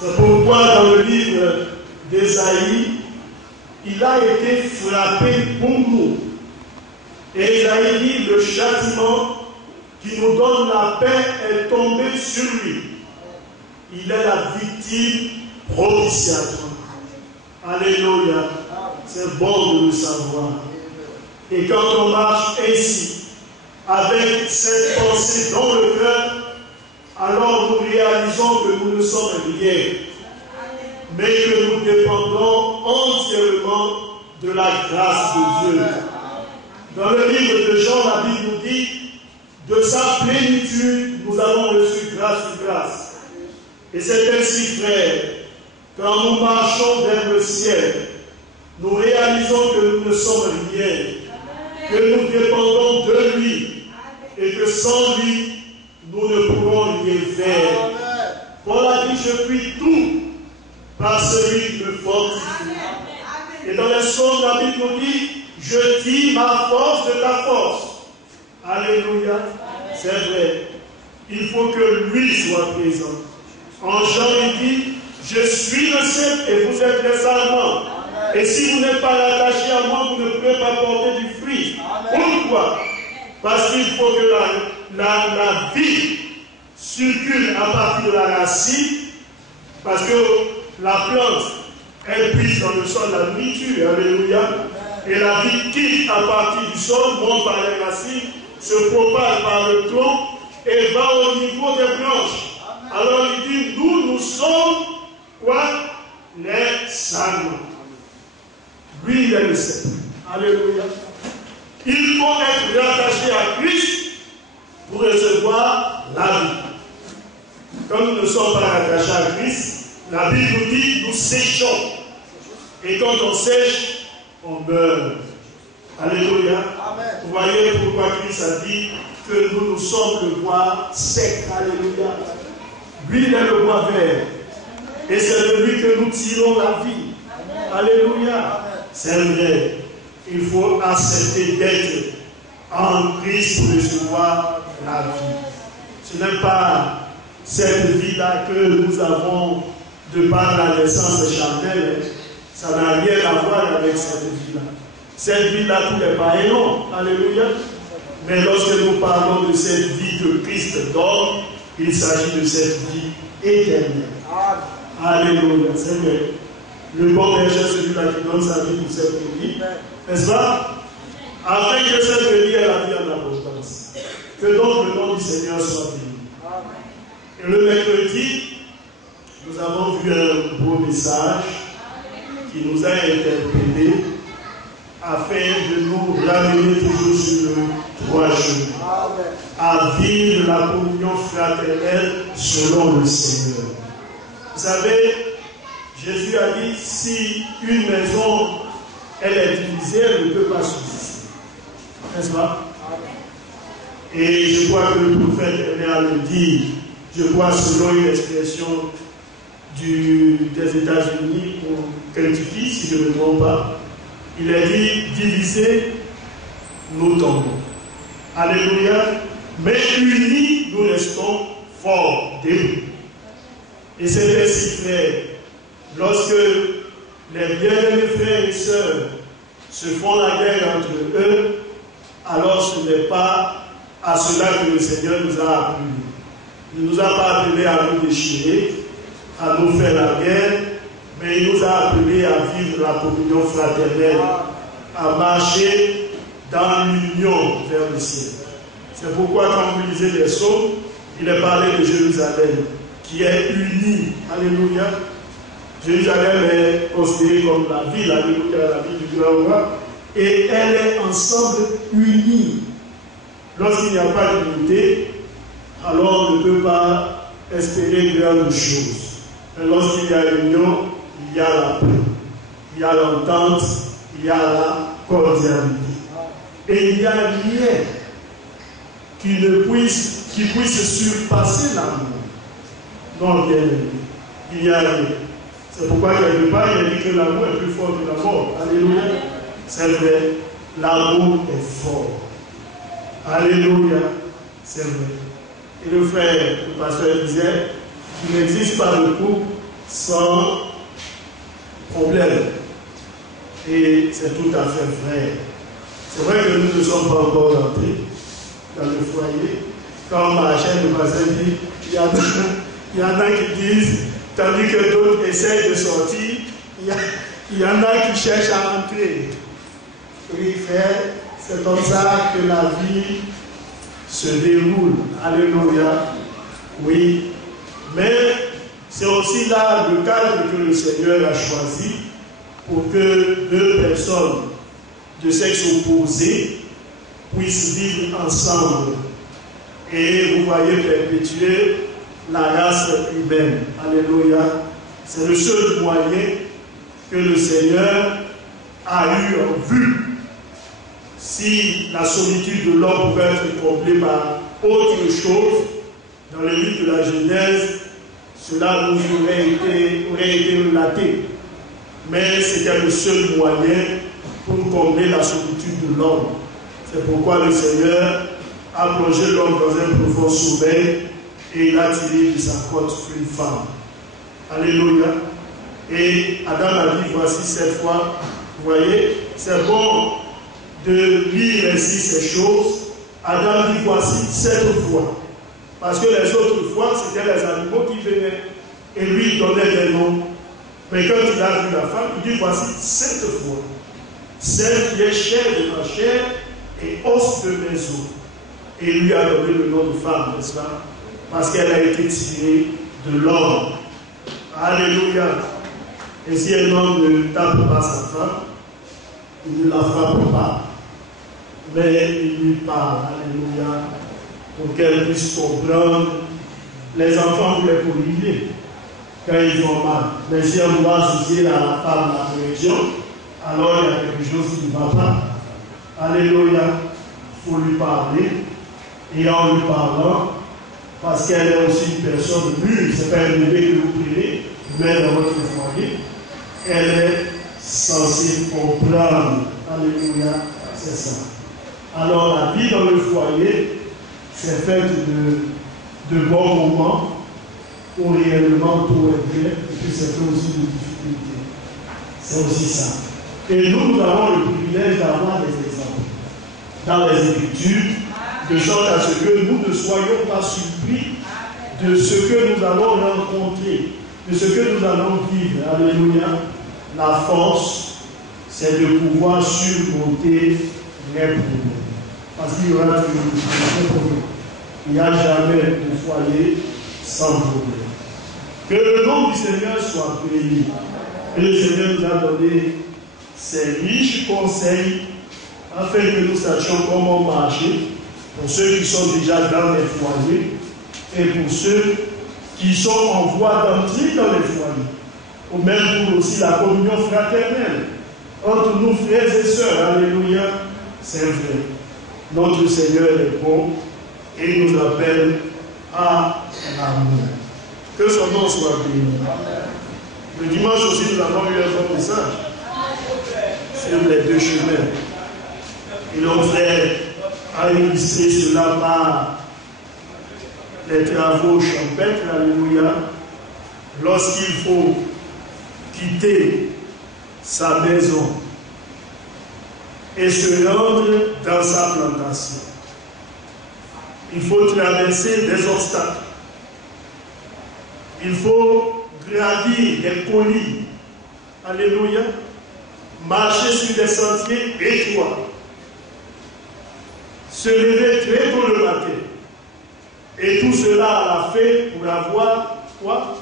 C'est pourquoi dans le livre d'Ésaïe, il a été frappé pour nous. Et Ésaïe dit, le châtiment qui nous donne la paix est tombé sur lui. Il est la victime propitiatoire. Alléluia. C'est bon de le savoir. Et quand on marche ainsi, avec cette pensée dans le cœur, alors nous réalisons que nous ne sommes rien, mais que nous dépendons entièrement de la grâce de Dieu. Dans le livre de Jean, la Bible nous dit, de sa plénitude, nous avons reçu grâce sur grâce. Et c'est ainsi, frère, quand nous marchons vers le ciel, nous réalisons que nous ne sommes rien, que nous dépendons de lui, et que sans lui, nous ne pourrons rien faire. Paul a dit, je puis tout par celui qui me fortifie. Et dans les psaumes, la Bible nous dit, je tire ma force de ta force. Alléluia. C'est vrai. Il faut que lui soit présent. En Jean, il dit, je suis le cep et vous êtes les sarments. Et si vous n'êtes pas attaché à moi, vous ne pouvez pas porter du fruit. Pourquoi? Parce qu'il faut que la vie circule à partir de la racine, parce que la plante, elle puise dans le sol la nourriture, alléluia, et la vie quitte à partir du sol, monte par les racines, se propage par le tronc et va au niveau des branches. Alors il dit, nous sommes quoi? Les sarments. Lui, il est le cep. Alléluia. Il faut être rattaché à Christ pour recevoir la vie. Comme nous ne sommes pas rattachés à Christ, la Bible nous dit, nous séchons. Et quand on sèche, on meurt. Alléluia. Amen. Vous voyez pourquoi Christ a dit que nous sommes le bois sec. Alléluia. Lui, il est le bois vert. Et c'est de lui que nous tirons la vie. Alléluia. C'est vrai. Il faut accepter d'être en Christ pour recevoir la vie. Ce n'est pas cette vie-là que nous avons de par la naissance charnelle. Ça n'a rien à voir avec cette vie-là. Cette vie-là, tous les païens ont. Alléluia. Mais lorsque nous parlons de cette vie que Christ donne, il s'agit de cette vie éternelle. Alléluia. C'est vrai. Le bon berger, celui-là qui donne sa vie pour cette vie, n'est-ce pas? Afin que cette vie ait la vie en abondance. Que donc le nom du Seigneur soit béni. Et le mercredi, nous avons vu un beau message qui nous a interpellés afin de nous ramener toujours sur le droit chemin, à vivre la communion fraternelle selon le Seigneur. Vous savez, Jésus a dit, si une maison, elle est divisée, elle ne peut pas subsister. N'est-ce pas? Et je crois que le prophète Ernest le dit, je crois selon une expression des États-Unis pour Kentucky, si je ne me trompe pas, il a dit, divisés, nous tombons. Alléluia. Mais unis, nous restons forts, debout. Et c'est ainsi, frère, lorsque les bien-aimés frères et sœurs se font la guerre entre eux, alors ce n'est pas à cela que le Seigneur nous a appelés. Il ne nous a pas appelés à nous déchirer, à nous faire la guerre, mais il nous a appelés à vivre la communion fraternelle, à marcher dans l'union vers le ciel. C'est pourquoi quand vous lisez les psaumes, il est parlé de Jérusalem, qui est unie. Alléluia. Jérusalem est considérée comme la ville, alléluia, la ville du grand roi, et elle est ensemble unie. Lorsqu'il n'y a pas d'unité, alors on ne peut pas espérer grandes choses. Mais lorsqu'il y a union, il y a la paix, il y a l'entente, il y a la cordialité. Et il n'y a rien qui puisse surpasser l'amour. Non, bien aimé. Il n'y a rien. C'est pourquoi quelque part il a dit que l'amour est plus fort que la mort. Alléluia. C'est vrai. L'amour est fort. Alléluia. C'est vrai. Et le frère, le pasteur disait qu'il n'existe pas de couple sans problème. Et c'est tout à fait vrai. C'est vrai que nous ne sommes pas encore rentrés dans le foyer. Quand ma chaîne de voisin dit, il y en a qui disent, tandis que d'autres essayent de sortir, il y en a qui cherchent à entrer. Oui, frère, c'est comme ça que la vie se déroule. Alléluia. Oui. Mais c'est aussi là le cadre que le Seigneur a choisi pour que deux personnes de sexe opposé puissent vivre ensemble. Et vous voyez perpétuer la race humaine. Alléluia. C'est le seul moyen que le Seigneur a eu en vue. Si la solitude de l'homme pouvait être comblée par autre chose, dans le livre de la Genèse, cela nous aurait été relaté. Mais c'était le seul moyen pour combler la solitude de l'homme. C'est pourquoi le Seigneur a plongé l'homme dans un profond sommeil et il a tiré de sa côte une femme. Alléluia. Et Adam a dit, voici cette fois, vous voyez, c'est bon de lire ainsi ces choses. Adam dit, voici cette fois. Parce que les autres fois, c'était les animaux qui venaient et lui donnait des noms. Mais quand il a vu la femme, il dit, voici cette fois. Celle qui est chair de ma chair et os de mes os. Et il lui a donné le nom de femme, n'est-ce pas? Parce qu'elle a été tirée de l'homme. Alléluia. Et si un homme ne tape pas sa femme, il ne la frappe pas. Mais il lui parle. Alléluia. Pour qu'elle puisse comprendre. Les enfants voulaient corriger quand ils ont mal. Mais si on doit associer à la femme la correction, alors il y a quelque chose qui ne va pas. Alléluia. Il faut lui parler. Et en lui parlant, parce qu'elle est aussi une personne mûre, ce n'est pas un bébé que vous prenez, vous mettez dans votre foyer, elle est censée comprendre. Alléluia, c'est ça. Alors la vie dans le foyer, c'est faite de bons moments où réellement tout est bien, et puis c'est fait aussi de difficultés. C'est aussi ça. Et nous avons le privilège d'avoir des exemples dans les Écritures, de sorte à ce que nous ne soyons pas surpris de ce que nous allons rencontrer, de ce que nous allons vivre. Alléluia. La force, c'est de pouvoir surmonter les problèmes. Parce qu'il y aura toujours des problèmes. Il n'y a jamais de foyer sans problème. Que le nom du Seigneur soit béni. Et le Seigneur nous a donné ses riches conseils afin que nous sachions comment marcher. Pour ceux qui sont déjà dans les foyers et pour ceux qui sont en voie d'entrer dans les foyers. Ou même pour aussi la communion fraternelle entre nous frères et sœurs. Alléluia. C'est vrai. Notre Seigneur est bon et nous appelle à l'amour. Que son nom soit béni. Le dimanche aussi, nous avons eu un bon message sur les deux chemins. Et notre frère a illustré cela par les travaux champêtres, alléluia, lorsqu'il faut quitter sa maison et se rendre dans sa plantation. Il faut traverser des obstacles. Il faut gravir des collines, alléluia, marcher sur des sentiers étroits, se lever très tôt le matin. Et tout cela à la fait pour avoir quoi?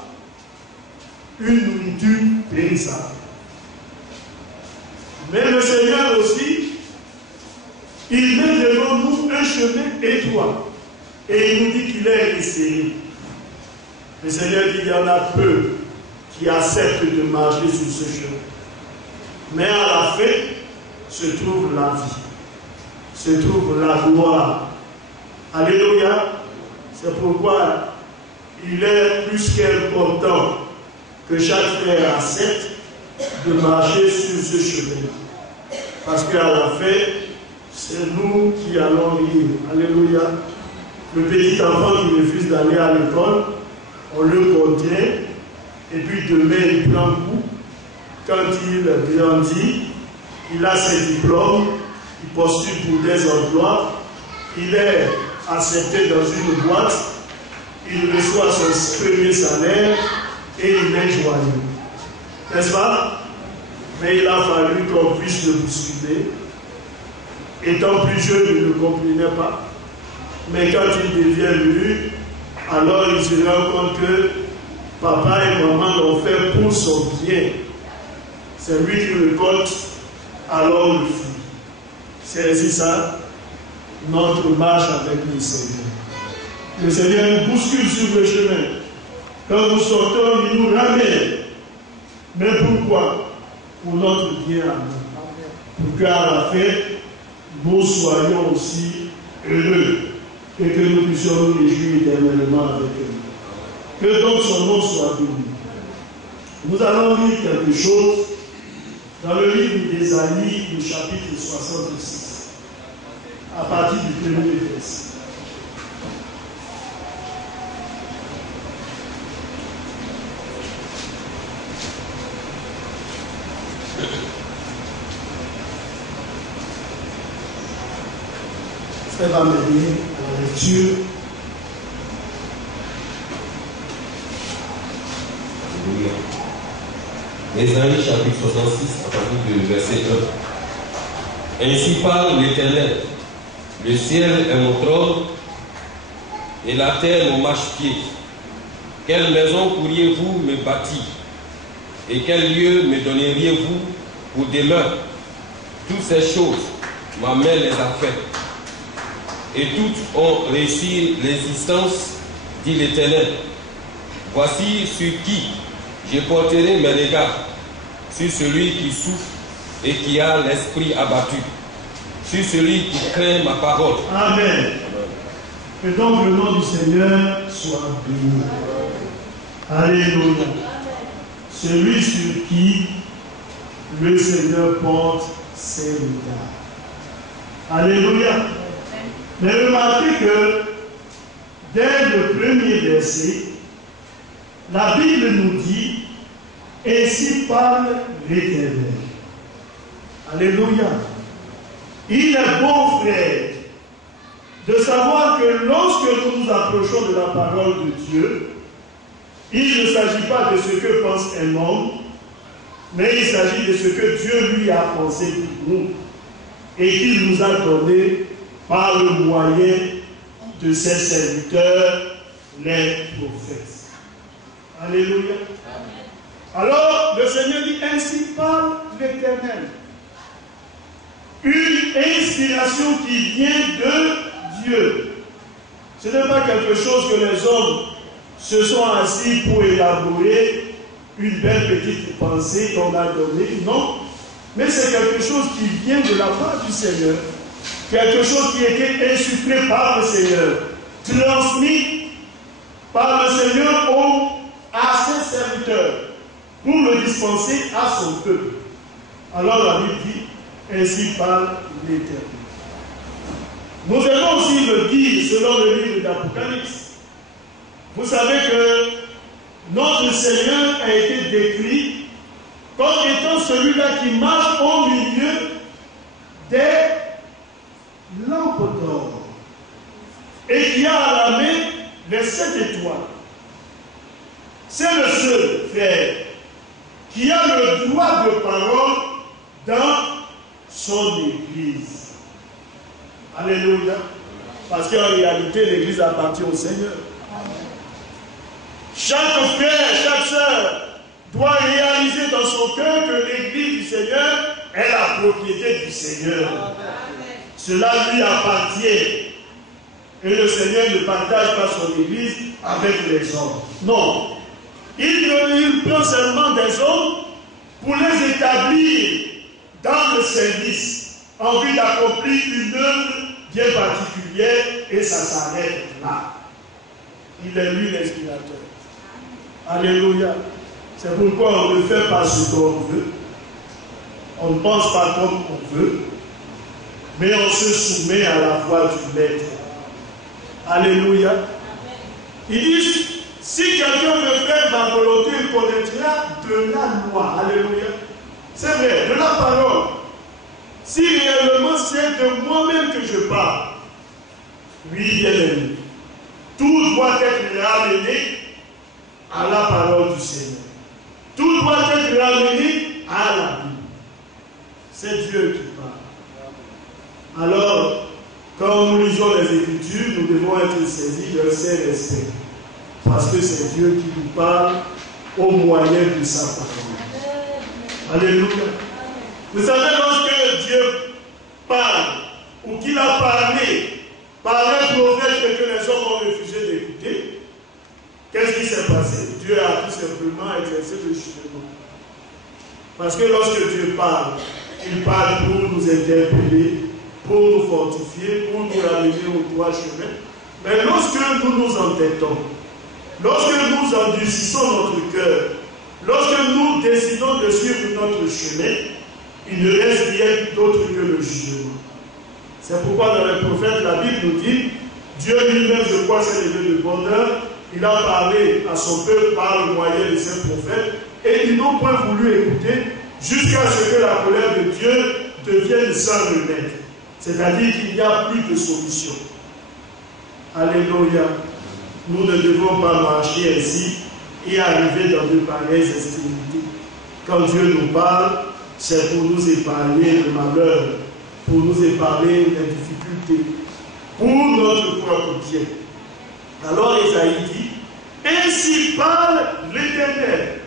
Une nourriture périssable. Mais le Seigneur aussi, il met devant nous un chemin étroit. Et il nous dit qu'il est resserré. Le Seigneur dit qu'il y en a peu qui acceptent de marcher sur ce chemin. Mais à la fin se trouve la vie. Se trouve la gloire. Alléluia. C'est pourquoi il est plus qu'important que chaque frère accepte de marcher sur ce chemin. Parce qu'à la fin, c'est nous qui allons vivre. Alléluia. Le petit enfant qui refuse d'aller à l'école, on le contient et puis demain il prend goût. Quand il grandit, il a ses diplômes, il postule pour des emplois, il est accepté dans une boîte, il reçoit son premier salaire et il est joyeux. N'est-ce pas? Mais il a fallu qu'on puisse le bousculer. Étant plus jeune, il ne comprenait pas. Mais quand il devient mûr, alors il se rend compte que papa et maman l'ont fait pour son bien. C'est lui qui récolte alors le fruit. C'est ainsi ça, notre marche avec le Seigneur. Le Seigneur nous bouscule sur le chemin. Quand nous sortons, il nous ramène. Mais pourquoi? Pour notre bien à nous. Pour qu'à la fin, nous soyons aussi heureux et que nous puissions nous réjouir éternellement avec lui. Que donc son nom soit béni. Nous allons lire quelque chose dans le livre d'Ésaïe, le chapitre 66, à partir du premier verset. Ça va m'aider à la lecture. Ésaïe chapitre 66, à partir du verset 1. Ainsi parle l'Éternel. Le ciel est mon trône et la terre mon marchepied. Quelle maison pourriez-vous me bâtir? Et quel lieu me donneriez-vous pour demeure? Toutes ces choses, ma main les a faites. Et toutes ont réussi l'existence, dit l'Éternel. Voici sur qui je porterai mes regards, sur celui qui souffre et qui a l'esprit abattu, sur celui qui craint ma parole. Amen. Que donc le nom du Seigneur soit béni. Alléluia. Celui sur qui le Seigneur porte ses regards. Alléluia. Mais remarquez que dès le premier verset, la Bible nous dit, ainsi parle l'Éternel. Alléluia. Il est bon, frère, de savoir que lorsque nous nous approchons de la parole de Dieu, il ne s'agit pas de ce que pense un homme, mais il s'agit de ce que Dieu lui a pensé pour nous et qu'il nous a donné par le moyen de ses serviteurs, les prophètes. Alléluia. Alors, le Seigneur dit, ainsi parle l'Éternel. Une inspiration qui vient de Dieu. Ce n'est pas quelque chose que les hommes se sont assis pour élaborer une belle petite pensée qu'on a donnée. Non. Mais c'est quelque chose qui vient de la part du Seigneur. Quelque chose qui a été insufflé par le Seigneur. Transmis par le Seigneur à ses serviteurs pour le dispenser à son peuple. Alors la Bible dit, ainsi parle l'Éternel. Nous allons aussi le dire selon le livre d'Apocalypse. Vous savez que notre Seigneur a été décrit comme étant celui-là qui marche au milieu des lampes d'or et qui a à la main les 7 étoiles. C'est le seul, frère, qui a le droit de parole dans son Église. Alléluia. Parce qu'en réalité, l'Église appartient au Seigneur. Chaque frère, chaque sœur doit réaliser dans son cœur que l'Église du Seigneur est la propriété du Seigneur. Cela lui appartient. Et le Seigneur ne partage pas son Église avec les hommes. Non. Il prend seulement des hommes pour les établir dans le service en vue d'accomplir une œuvre bien particulière et ça s'arrête là. Il est lui l'inspirateur. Alléluia. C'est pourquoi on ne fait pas ce qu'on veut. On ne pense pas comme on veut. Mais on se soumet à la voix du Maître. Alléluia. Il dit, Si quelqu'un veut faire ma volonté, il connaîtra de la loi. Alléluia. C'est vrai, de la parole. Si réellement c'est de moi-même que je parle, oui, bien aimé, tout doit être ramené à la parole du Seigneur. Tout doit être ramené à la Bible. C'est Dieu qui parle. Alors, quand nous lisons les Écritures, nous devons être saisis d'un saint respect. Parce que c'est Dieu qui nous parle au moyen de sa parole. Alléluia. Vous savez, lorsque Dieu parle, ou qu'il a parlé par un prophète que les hommes ont refusé d'écouter, qu'est-ce qui s'est passé? Dieu a tout simplement exercé le jugement. Parce que lorsque Dieu parle, il parle pour nous interpeller, pour nous fortifier, pour nous ramener au droit chemin. Mais lorsque nous nous entêtons, lorsque nous endurcissons notre cœur, lorsque nous décidons de suivre notre chemin, il ne reste rien d'autre que le jugement. C'est pourquoi dans les prophètes, la Bible nous dit, Dieu lui-même, je crois, s'est levé de bonheur, il a parlé à son peuple par le moyen de ses prophètes, et ils n'ont point voulu écouter jusqu'à ce que la colère de Dieu devienne sans remède. C'est-à-dire qu'il n'y a plus de solution. Alléluia. Nous ne devons pas marcher ainsi et arriver dans de pareilles extrémités. Quand Dieu nous parle, c'est pour nous épargner le malheur, pour nous épargner les difficultés, pour notre propre bien. Alors Isaïe dit, ainsi parle l'Éternel.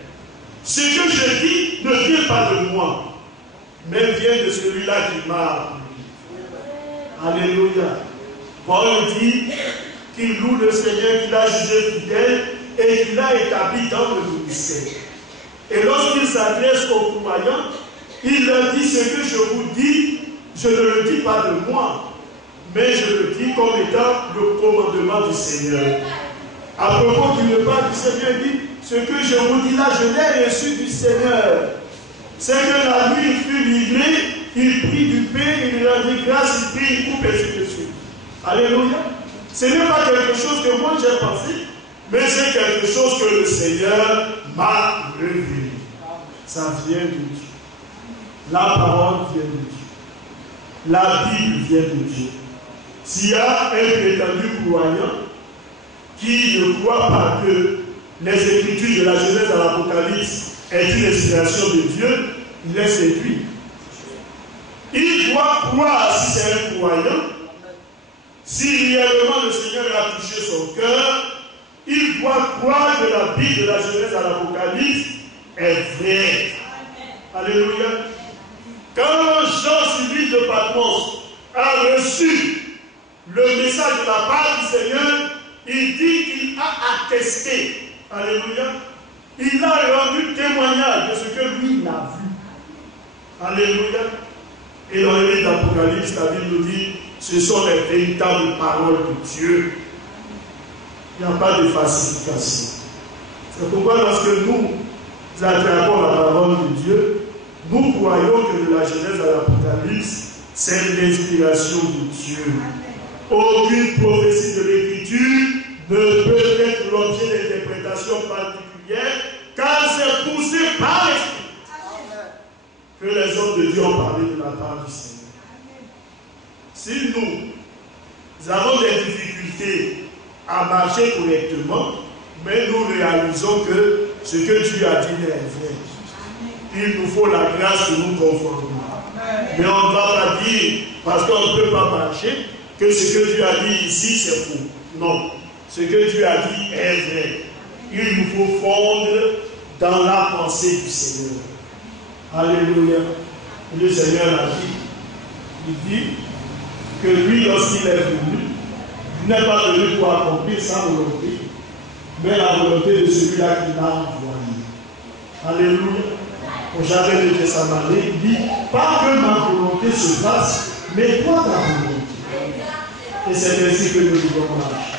Ce que je dis ne vient pas de moi, mais vient de celui-là qui m'a appelé. Alléluia. Paul dit qu'il loue le Seigneur, qu'il a jugé fidèle et qu'il a établi dans le ministère. Et lorsqu'il s'adresse aux croyants, il leur dit ce que je vous dis, je ne le dis pas de moi, mais je le dis comme étant le commandement du Seigneur. À propos du repas du Seigneur, il dit, ce que je vous dis là, je l'ai reçu du Seigneur. C'est que la nuit il fut livré, il prit du pain, il rendit grâce, il prit une coupe et ainsi de suite. Alléluia. Ce n'est pas quelque chose que moi j'ai pensé, mais c'est quelque chose que le Seigneur m'a révélé. Ça vient de Dieu. La parole vient de Dieu. La Bible vient de Dieu. S'il y a un prétendu croyant qui ne croit pas que les Écritures de la Genèse à l'Apocalypse est une inspiration de Dieu, il est séduit. Il doit croire, si c'est un croyant, si réellement le Seigneur a touché son cœur, il doit croire que la Bible de la Genèse à l'Apocalypse est vraie. Alléluia. Quand Jean-Sylvie de Patmos a reçu le message de la part du Seigneur, il dit qu'il a attesté. Alléluia. Il a rendu témoignage de ce que lui il a vu. Alléluia. Et dans le livre d'Apocalypse, la Bible nous dit, ce sont les véritables paroles de Dieu. Il n'y a pas de falsification. C'est pourquoi lorsque nous attrapons la parole de Dieu, nous croyons que de la Genèse à l'Apocalypse, c'est l'inspiration de Dieu. Aucune prophétie de l'Écriture ne peut être l'objet d'interprétation particulière, car c'est poussé par l'Esprit que les hommes de Dieu ont parlé de la part du Seigneur. Si nous avons des difficultés à marcher correctement, mais nous réalisons que ce que Dieu a dit est vrai. Il nous faut la grâce de nous conformer. Mais on ne va pas dire, parce qu'on ne peut pas marcher, que ce que Dieu a dit ici, c'est faux. Non. Ce que Dieu a dit est vrai. Il nous faut fondre dans la pensée du Seigneur. Alléluia. Le Seigneur a dit, il dit que lui, lorsqu'il est venu, il n'est pas venu pour accomplir sa volonté, mais la volonté de celui-là qui l'a envoyé. Alléluia. Au jardin de Gethsémani, il dit, pas que ma volonté se fasse, mais toi ta volonté. Et c'est ainsi que nous devons marcher.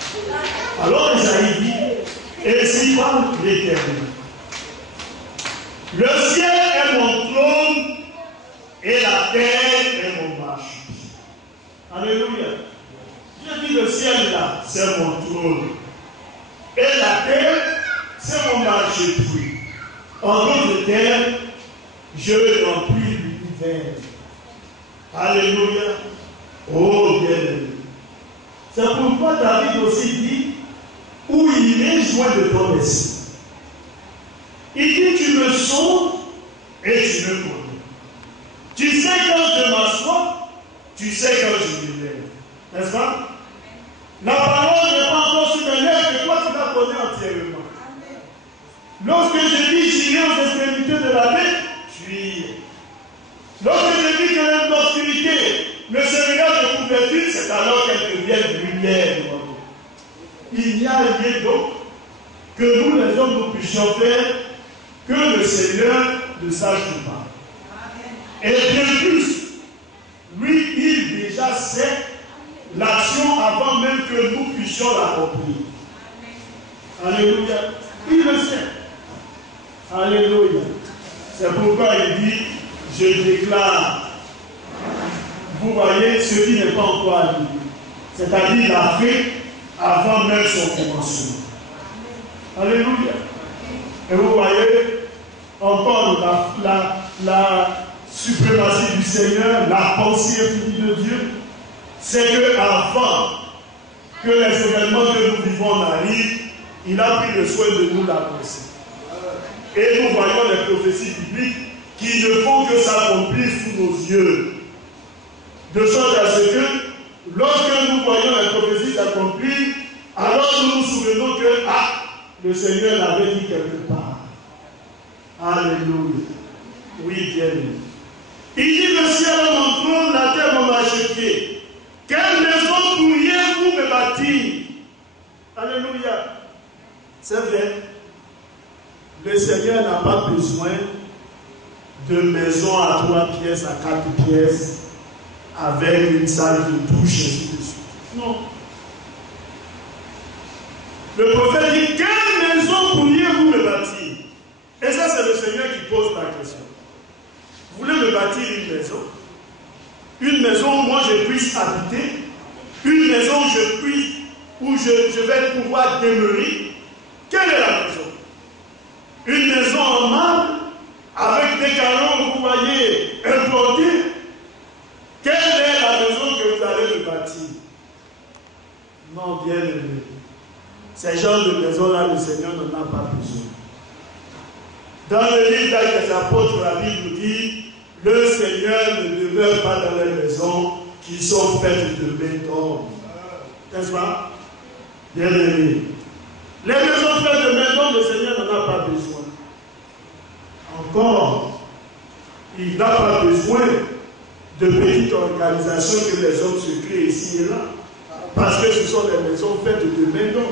Alors Isaïe dit, ainsi parle l'Éternel. Le ciel est mon trône et la terre est mon marche. Alléluia. Dieu dit le ciel là, c'est mon trône. Et la terre, c'est mon marchepied. En d'autres termes, je remplis l'univers. Alléluia. Oh, bien-aimé. C'est pourquoi David aussi dit, où il est joint de ton esprit. Il dit, tu me sondes et tu me connais. Tu sais quand je m'assois, tu sais quand je me lève. N'est-ce pas? La parole n'est pas encore sur mes lèvres, que toi tu la connais entièrement. Lorsque je dis j'irai aux extrémités de la terre, tu y es. Lorsque je dis qu'il y a une obscurité, le Seigneur de couverture, c'est alors qu'elle devient lumière. Il n'y a rien d'autre que nous, les hommes, nous puissions faire que le Seigneur ne sache pas. Et bien plus, lui, il déjà sait l'action avant même que nous puissions l'accomplir. Alléluia. Il le sait. Alléluia. C'est pourquoi il dit, je déclare. Vous voyez ce qui n'est pas encore arrivé. C'est-à-dire la fait avant même son commencement. Alléluia. Et vous voyez encore la suprématie du Seigneur, la pensée infinie de Dieu. C'est qu'avant que les événements que nous vivons arrivent, il a pris le soin de nous l'annoncer. Et nous voyons les prophéties bibliques qui ne font que s'accomplir sous nos yeux. De sorte à ce que, lorsque nous voyons les prophéties s'accomplir, alors nous nous souvenons que, le Seigneur l'avait dit quelque part. Alléluia. Oui, bien aimé. Il dit, le ciel est mon trône, la terre mon marchepied. Quelle maison pourriez-vous me bâtir? Alléluia. C'est vrai. Le Seigneur n'a pas besoin de maison à 3 pièces, à 4 pièces, avec une salle de douche, et ainsi de suite. Non. Le prophète dit, quelle maison pourriez-vous me bâtir? Et ça, c'est le Seigneur qui pose la question. Vous voulez me bâtir une maison? Une maison où moi je puisse habiter? Une maison où je vais pouvoir demeurer? Quelle est la maison? Une maison en marbre, avec des carreaux, vous voyez, importés? Quelle est la maison que vous allez me bâtir? Non, bien aimé. Ces genres de maisons-là, le Seigneur n'en a pas besoin. Dans le livre d'Actes des Apôtres, la Bible dit, le Seigneur ne demeure pas dans les maisons qui sont faites de béton. N'est-ce pas? Bien aimé. Les maisons faites de béton, le Seigneur n'en a pas besoin. Encore, il n'a pas besoin de petites organisations que les hommes se créent ici et là. Parce que ce sont des maisons faites de béton,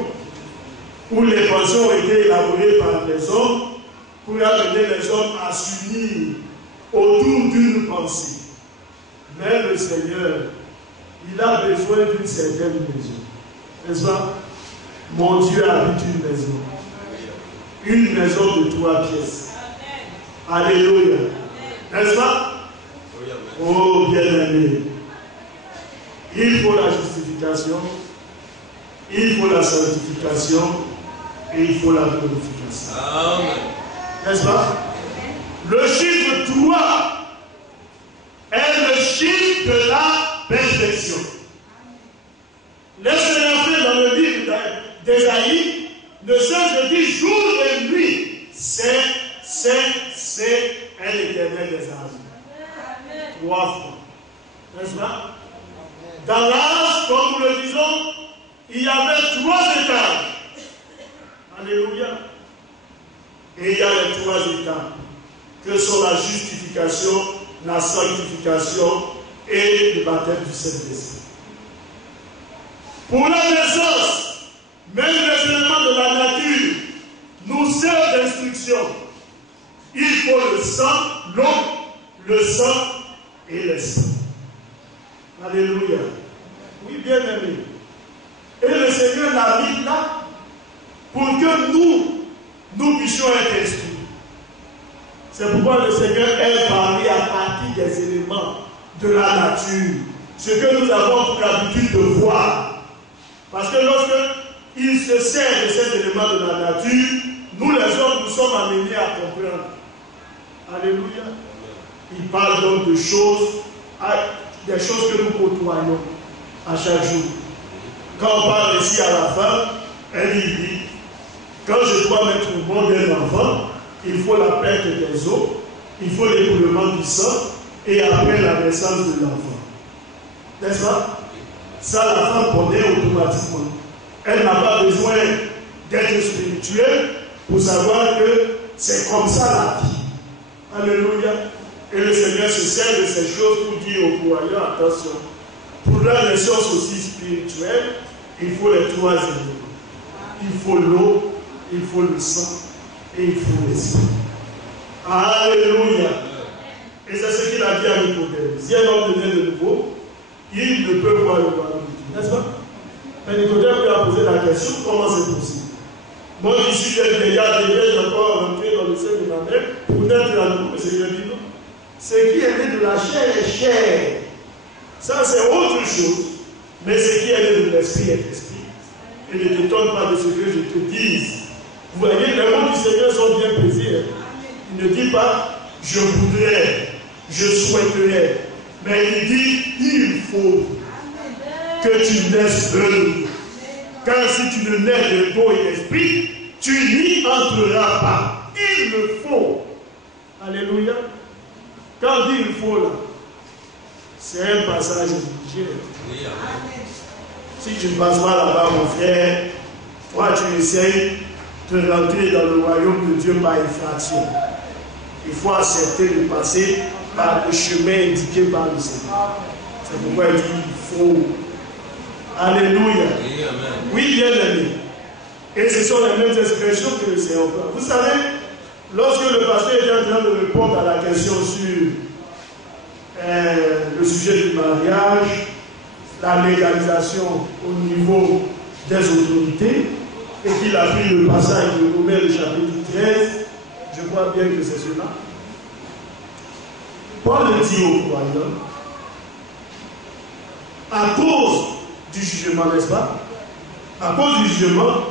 où les pensions ont été élaborées par les hommes pour amener les hommes à s'unir autour d'une pensée. Mais le Seigneur, il a besoin d'une certaine maison. N'est-ce pas? Mon Dieu habite une maison. Une maison de 3 pièces. Alléluia. N'est-ce pas? Oh, bien-aimé. Il faut la justification, il faut la sanctification et il faut la glorification. Amen. N'est-ce pas? Le chiffre 3 est le chiffre de la perfection. Laissez-le entrer dans le livre d'Ésaïe, ne cesse de dire jour et nuit, c'est un éternel des armées. 3 fois. N'est-ce pas? Dans l'âge, comme nous le disons, il y avait 3 étages. Alléluia. Et il y a les 3 étapes, que sont la justification, la sanctification et le baptême du Saint-Esprit. Pour la naissance, même les éléments de la nature nous servent d'instruction. Il faut le sang, l'eau, le sang et l'esprit. Alléluia. Oui, bien aimé. Et le Seigneur l'a mis là pour que nous puissions être instruits. C'est pourquoi le Seigneur est parlé à partir des éléments de la nature. Ce que nous avons pour l'habitude de voir. Parce que lorsque il se sert de ces éléments de la nature, nous les hommes, nous sommes amenés à comprendre. Alléluia. Il parle donc de choses, des choses que nous côtoyons à chaque jour. Quand on parle ici à la fin, elle dit, quand je dois mettre au monde d'un enfant, il faut la perte des os, il faut l'écoulement du sang, et après la naissance de l'enfant. N'est-ce pas? Ça, la femme connaît automatiquement. Elle n'a pas besoin d'être spirituelle pour savoir que c'est comme ça la vie. Alléluia. Et le Seigneur se sert de ces choses pour dire aux croyants, attention, pour la naissance aussi spirituelle, il faut les trois éléments. Il faut l'eau, il faut le sang et il faut l'esprit. Alléluia. Et c'est ce qu'il a dit à Nicodème. Si un homme devient de nouveau, il ne peut voir le royaume de Dieu. N'est-ce pas? Mais Nicodème lui a posé la question, comment c'est possible? Moi, je suis un vieillard, j'ai encore rentré dans le sein de ma mère pour naître à nouveau. Le Seigneur dit non. Ce qui est né de la chair est chair. Ça, c'est autre chose. Mais ce qui est né de l'esprit est esprit. Et ne t'étonne pas de ce que je te dise. Vous voyez, les mots du Seigneur sont bien précis. Il ne dit pas je voudrais, je souhaiterais. Mais il dit il faut que tu naisses de nouveau. Car si tu ne nais de d'eau et d'esprit, tu n'y entreras pas. Il le faut. Alléluia. Quand on dit il faut là, c'est un passage obligé. Si tu ne passes pas là-bas, mon frère, toi tu essayes de rentrer dans le royaume de Dieu par effraction. Il faut accepter de passer par le chemin indiqué par le Seigneur. C'est pourquoi il dit il faut. Alléluia. Oui, bien aimé. Et ce sont les mêmes expressions que le Seigneur parle. Vous savez, lorsque le pasteur est en train de répondre à la question sur le sujet du mariage, la légalisation au niveau des autorités, et qu'il a pris le passage de Romains, le chapitre 13, je crois bien que c'est cela. Paul le dit aux croyants, à cause du jugement, n'est-ce pas? À cause du jugement,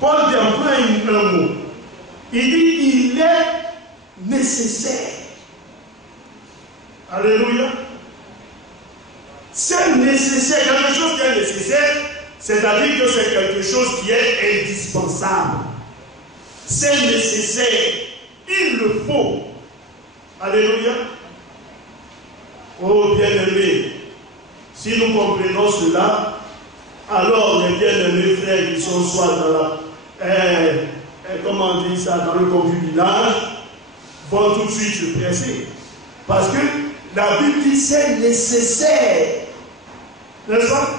Paul emploie un mot. Il dit il est nécessaire. Alléluia. C'est nécessaire. Quelque chose qui est nécessaire, c'est-à-dire que c'est quelque chose qui est indispensable. C'est nécessaire. Il le faut. Alléluia. Oh bien-aimés, si nous comprenons cela, alors les bien-aimés frères qui sont soit dans la, comment on dit ça, dans le concubinage, vont tout de suite se presser. Parce que la Bible dit c'est nécessaire. N'est-ce pas?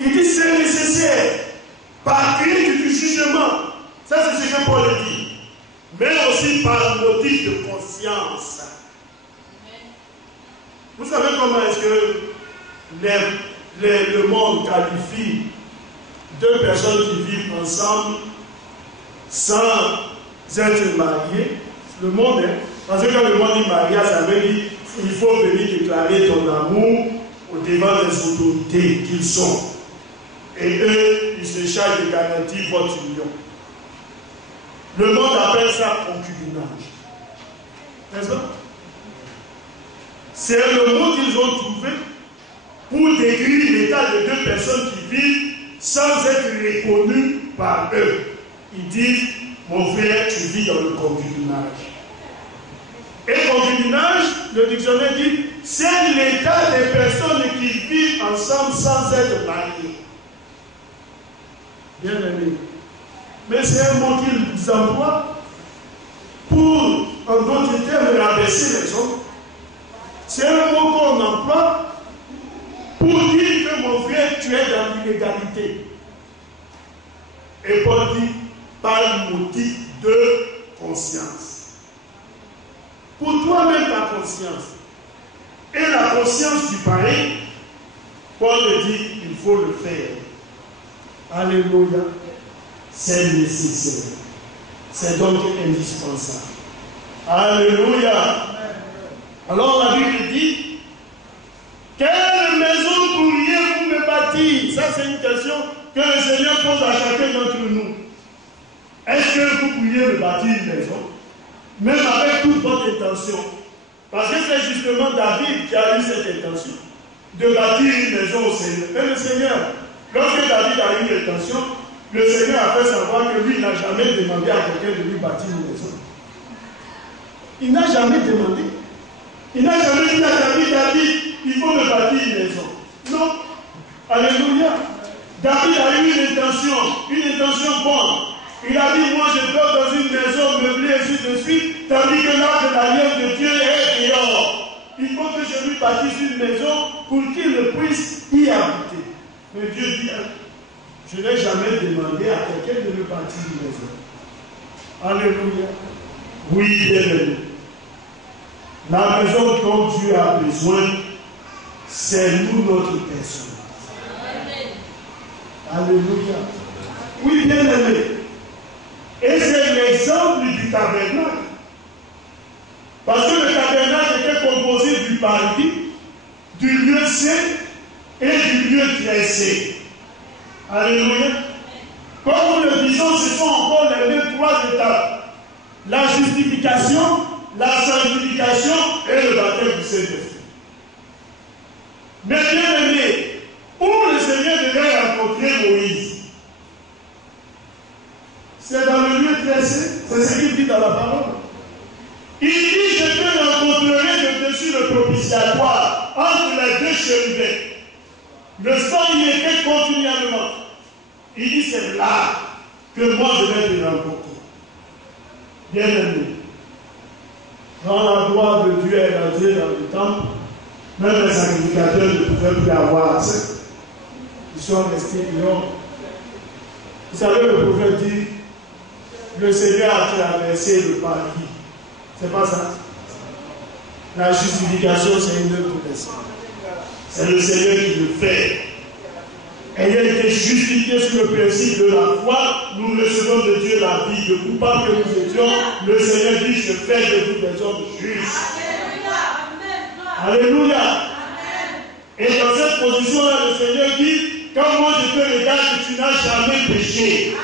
Il dit c'est nécessaire. Par crainte du jugement. Ça c'est ce que Paul dit. Mais aussi par motif de conscience. Vous savez comment est-ce que le monde qualifie deux personnes qui vivent ensemble sans être mariées? Le monde, parce que quand le monde dit mariage, ça veut dire qu'il faut venir déclarer ton amour au devant des autorités qu'ils sont. Et eux, ils se chargent de garantir votre union. Le monde appelle ça concubinage. N'est-ce pas? C'est le mot qu'ils ont trouvé pour décrire l'état de deux personnes qui vivent sans être reconnues par eux. Ils disent, mon frère, tu vis dans le concubinage. Et concubinage, le dictionnaire dit, c'est l'état des personnes qui vivent ensemble sans être mariées. Bien aimé. Mais c'est un mot qu'ils emploient pour, en d'autres termes, rabaisser les hommes. C'est un mot qu'on emploie pour dire que mon frère, tu es dans l'illégalité. Et Paul dit, par motif de conscience. Pour toi-même, ta conscience. Et la conscience du pareil, Paul dit, il faut le faire. Alléluia. C'est nécessaire. C'est donc indispensable. Alléluia. Alors la Bible dit, quelle maison pourriez-vous me bâtir? Ça c'est une question que le Seigneur pose à chacun d'entre nous. Est-ce que vous pourriez me bâtir une maison? Même avec toute votre intention. Parce que c'est justement David qui a eu cette intention de bâtir une maison au Seigneur. Et le Seigneur, lorsque David a eu l'intention, le Seigneur a fait savoir que lui n'a jamais demandé à quelqu'un de lui bâtir une maison. Il n'a jamais demandé. Il n'a jamais dit à David, il faut me bâtir une maison. Non. Alléluia. David a eu une intention bonne. Il a dit, moi je dors dans une maison meublée, ainsi de suite, tandis que l'arche de l'alliance de Dieu est dehors. Il faut que je lui bâtisse une maison pour qu'il ne puisse y habiter. Mais Dieu dit, je n'ai jamais demandé à quelqu'un de me bâtir une maison. Alléluia. Oui, bien-aimé. La maison dont Dieu a besoin, c'est nous, notre personne. Alléluia. Oui, bien-aimé. Et c'est l'exemple du tabernacle. Parce que le tabernacle était composé du paradis, du lieu saint et du lieu très saint. Alléluia. Comme nous le disons, ce sont encore les mêmes trois étapes. La justification, la sanctification et le baptême du Saint-Esprit. Mais bien aimé, où le Seigneur devait rencontrer Moïse? C'est dans le lieu très saint. C'est ce qu'il dit dans la parole. Il dit, je te rencontrerai de dessus le propitiatoire, entre les deux chérubins. Le sang y était continuellement. Il dit, c'est là que moi je vais te rencontrer. Bien aimé. Quand la gloire de Dieu est entrée dans le temple, même les sacrificateurs ne pouvaient plus avoir accès. Ils sont restés dehors. Vous savez, le prophète dit, le Seigneur a traversé le paradis. C'est pas ça. La justification, c'est une œuvre de l'esprit. C'est le Seigneur qui le fait. Ayant été justifié sur le principe de la foi, nous recevons de Dieu la vie. De coupable que nous étions, le Seigneur dit, je fais de vous des hommes justes. Alléluia. Amen. Et dans cette position-là, le Seigneur dit, quand moi je te regarde, tu n'as jamais péché.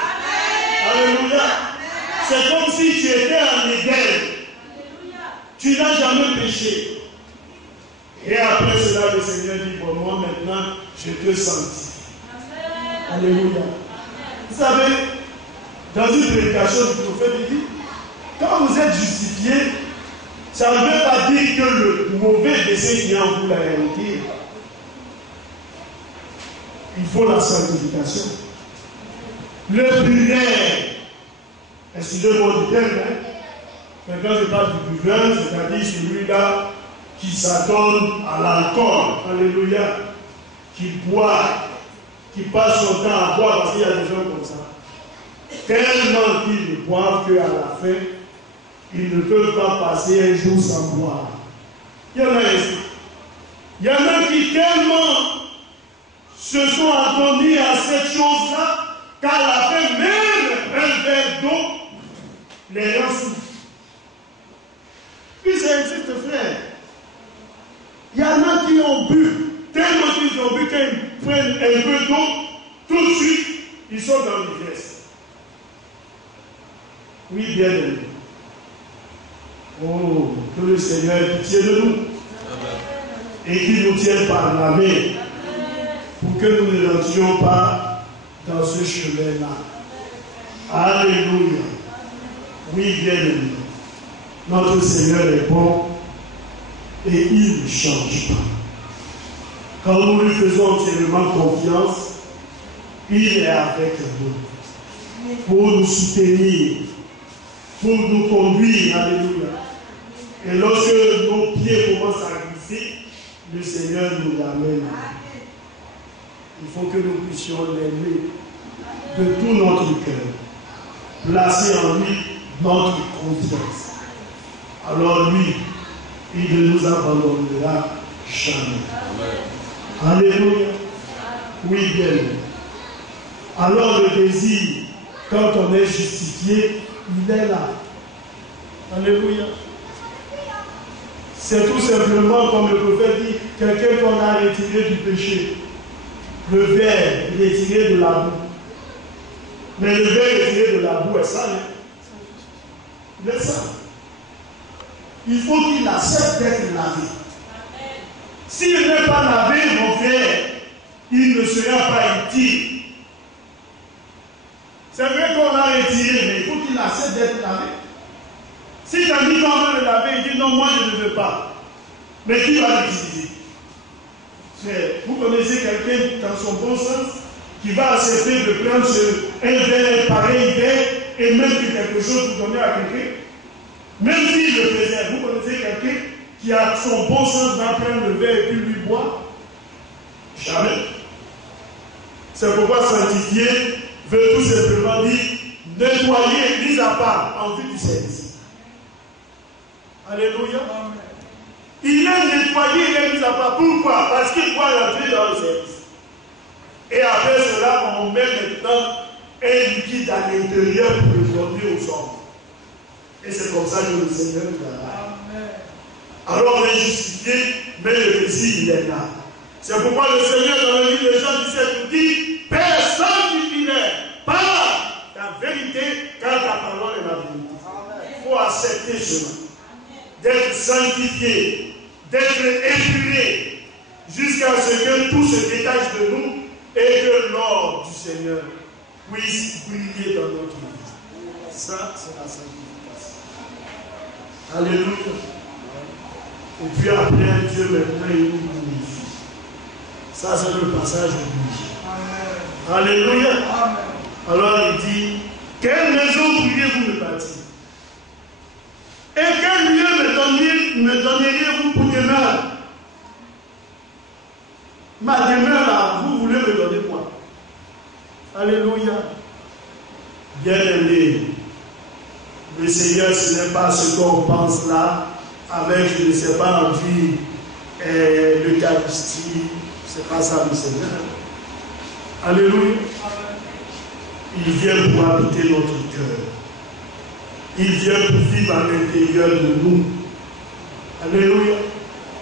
Amen. Alléluia. C'est comme si tu étais en Éden. Tu n'as jamais péché. Et après cela, le Seigneur dit, bon, moi maintenant, je te sanctifie. Alléluia. Vous savez, dans une prédication du prophète, il dit, quand vous êtes justifié, ça ne veut pas dire que le mauvais décès qui est en vous la réalité. Il faut la sanctification. Le buveur, excusez-moi du terme, mais quand je parle du buveur, c'est-à-dire celui-là qui s'adonne à l'alcool, alléluia, qui boit, qui passe son temps à boire, parce qu'il y a des gens comme ça. Tellement qu'ils ne boivent qu'à la fin, ils ne peuvent pas passer un jour sans boire. Il y en a ici. Il y en a qui tellement se sont attendus à cette chose-là qu'à la fin, même un verre d'eau les rend souffrent. Puis ça existe, frère. Il y en a qui ont bu, tellement qu'ils ont bu qu'ils prennent un peu d'eau, tout de suite, ils sont dans l'ivresse. Oui, bien aimé. Oh, que le Seigneur ait pitié de nous. Et qu'il nous tienne par la main pour que nous ne rentrions pas dans ce chemin-là. Alléluia. Oui, bien aimé. Notre Seigneur est bon et il ne change pas. Quand nous lui faisons entièrement confiance, il est avec nous pour nous soutenir, pour nous conduire. Alléluia. Et lorsque nos pieds commencent à glisser, le Seigneur nous amène. Il faut que nous puissions l'aimer de tout notre cœur, placer en lui notre confiance. Alors lui, il ne nous abandonnera jamais. Alléluia. Oui, bien. Alors le désir, quand on est justifié, il est là. Alléluia. C'est tout simplement comme le prophète dit, quelqu'un qu'on a retiré du péché. Le verre retiré de la boue. Mais le verre retiré de la boue est sale. Il est sale. Il faut qu'il accepte d'être lavé. S'il n'est pas lavé, mon frère, il ne sera pas utile. C'est vrai qu'on l'a retiré, mais il faut qu'il accepte d'être lavé. Si tu as dit qu'on va le laver, il dit non, moi je ne veux pas. Mais qui va l'utiliser? Vous connaissez quelqu'un dans son bon sens qui va accepter de prendre un verre pareil verre et mettre quelque chose pour donner à quelqu'un? Même s'il le faisait, vous connaissez quelqu'un qui a son bon sens va prendre le verre et puis lui boire? Jamais. C'est pourquoi sanctifier veut tout simplement dire nettoyer, mis à part, en vue du service. Alléluia. Il est nettoyé, il est mis à part. Pourquoi? Parce qu'il doit rentrer dans le service. Et après cela, on met maintenant un liquide à l'intérieur pour le donner aux hommes. Et c'est comme ça que le Seigneur nous travaille. Alors on est justifié, mais le Messie, il est là. C'est pourquoi le Seigneur, dans le livre de Jean 17, nous dit: personne qui fidèle par la vérité, car ta parole est la vérité. Il faut accepter cela. D'être sanctifié, d'être épuré, jusqu'à ce que tout se détache de nous et que l'or du Seigneur puisse briller dans notre vie. Ça, c'est la sanctification. Alléluia. Et puis après, Dieu maintenant, il nous glorifie. Ça, c'est le passage obligé. Alléluia. Amen. Alors il dit: quelle maison pourriez-vous me bâtir? Et quel lieu me donneriez-vous pour demeure? Ma demeure là, vous voulez me donner quoi? Alléluia. Bien-aimé, le Seigneur, ce n'est pas ce qu'on pense là, avec, je ne sais pas, en vie, l'Eucharistie. C'est pas ça le Seigneur. Alléluia. Il vient pour habiter notre cœur. Il vient pour vivre à l'intérieur de nous. Alléluia.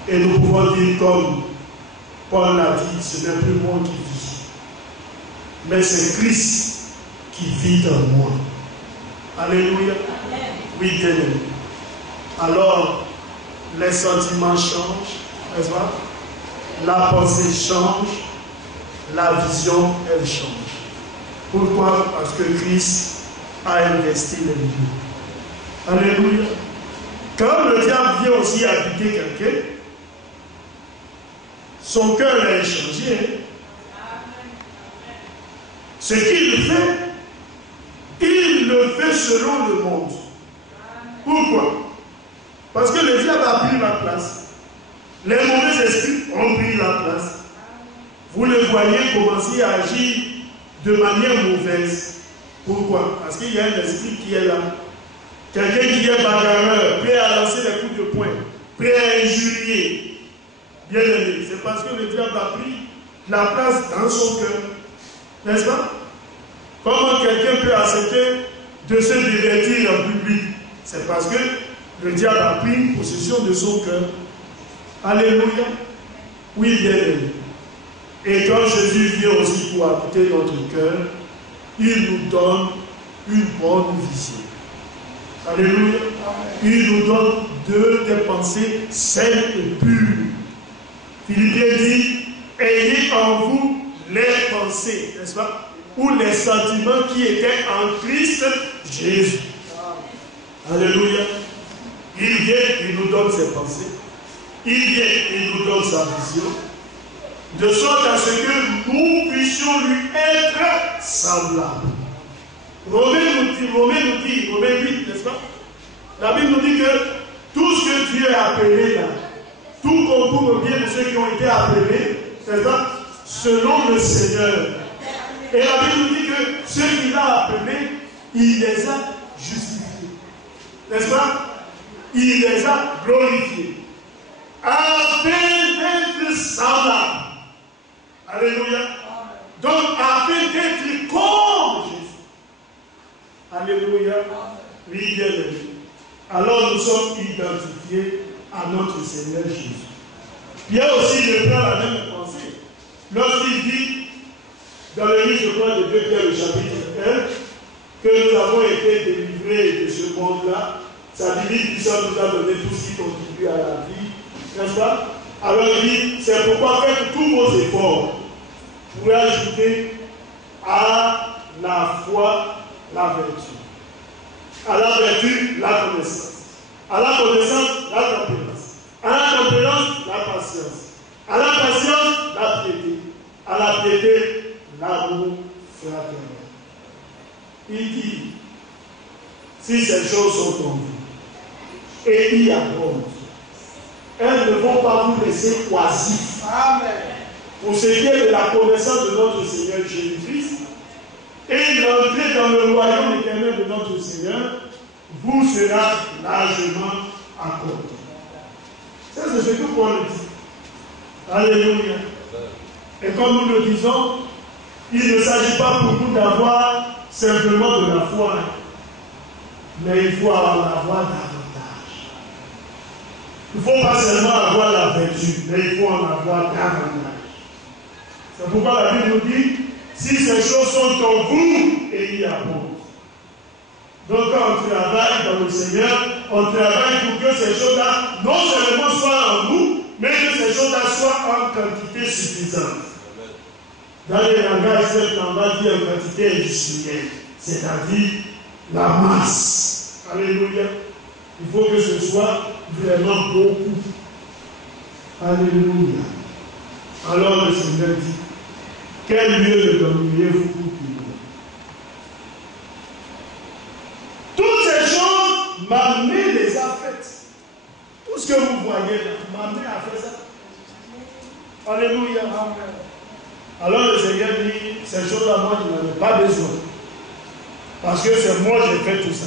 Et nous pouvons dire comme Paul l'a dit, ce n'est plus moi qui vis, mais c'est Christ qui vit en moi. Alléluia. Oui, bien aimé. Alors, les sentiments changent, n'est-ce pas? La pensée change, la vision, elle change. Pourquoi? Parce que Christ a investi les lieux. Alléluia. Quand le diable vient aussi habiter quelqu'un, son cœur a changé. Ce qu'il fait, il le fait selon le monde. Pourquoi? Parce que le diable a pris la place. Les mauvais esprits ont pris la place. Vous le voyez commencer à agir de manière mauvaise. Pourquoi? Parce qu'il y a un esprit qui est là. Quelqu'un qui est bagarreur, prêt à lancer les coups de poing, prêt à injurier. Bien aimé, c'est parce que le diable a pris la place dans son cœur. N'est-ce pas? Comment quelqu'un peut accepter de se divertir en public? C'est parce que le diable a pris possession de son cœur. Alléluia. Oui, bien aimé. Et quand Jésus vient aussi pour habiter notre cœur, il nous donne une bonne vision. Alléluia. Il nous donne des pensées saines et pures. Philippiens dit: ayez en vous les pensées, n'est-ce pas? Ou les sentiments qui étaient en Christ Jésus. Alléluia. Il vient, il nous donne ses pensées. Il vient, il nous donne sa vision. De sorte à ce que nous puissions lui être semblables. Romains 8, n'est-ce pas? La Bible nous dit que tout ce que Dieu a appelé là, tout concourt bien de ceux qui ont été appelés, c'est ça, selon le Seigneur. Et la Bible nous dit que ceux qu'il a appelés, il les a justifiés. N'est-ce pas? Il les a glorifiés. Afin d'être semblables. Alléluia. Donc, afin d'être comme Jésus. Alléluia. Oui, bien aimé. Alors, nous sommes identifiés à notre Seigneur Jésus. Pierre aussi reprend la même pensée. Lorsqu'il dit, dans le livre, je crois, de 2 Pierre, le chapitre que nous avons été délivrés de ce monde-là. Sa divine puissance nous a donné tout ce qui contribue à la vie, n'est-ce pas? Alors il dit, c'est pourquoi faites tous vos efforts pour ajouter à la foi la vertu, à la vertu la connaissance, à la connaissance la tempérance, à la tempérance la patience, à la patience la piété, à la piété l'amour fraternel. Il dit, si ces choses sont en vous et y abondent, elles ne vont pas vous laisser oisifs. Amen. Pour ce qui est de la connaissance de notre Seigneur Jésus-Christ et l'entrée dans le royaume éternel de notre Seigneur, vous sera largement accordé. Ça, c'est ce que Paul dit. Alléluia. Et comme nous le disons, il ne s'agit pas pour nous d'avoir simplement de la foi, mais il faut en avoir davantage. Il ne faut pas seulement avoir la vertu, mais il faut en avoir davantage. C'est pourquoi la Bible nous dit, si ces choses sont en vous, et il y a bon. Donc quand on travaille dans le Seigneur, on travaille pour que ces choses-là, non seulement soient en nous, mais que ces choses-là soient en quantité suffisante. Dans les langages simples, on va dire en quantité industrielle, c'est-à-dire la masse. Alléluia. Il faut que ce soit vraiment beaucoup. Alléluia. Alors le Seigneur dit, quel lieu de donneriez-vous pour prier? Toutes ces choses, ma main les a faites. Tout ce que vous voyez là, ma main a fait ça. Alléluia. Alors le Seigneur dit, ces choses-là, moi, je n'en ai pas besoin. Parce que c'est moi qui ai fait tout ça.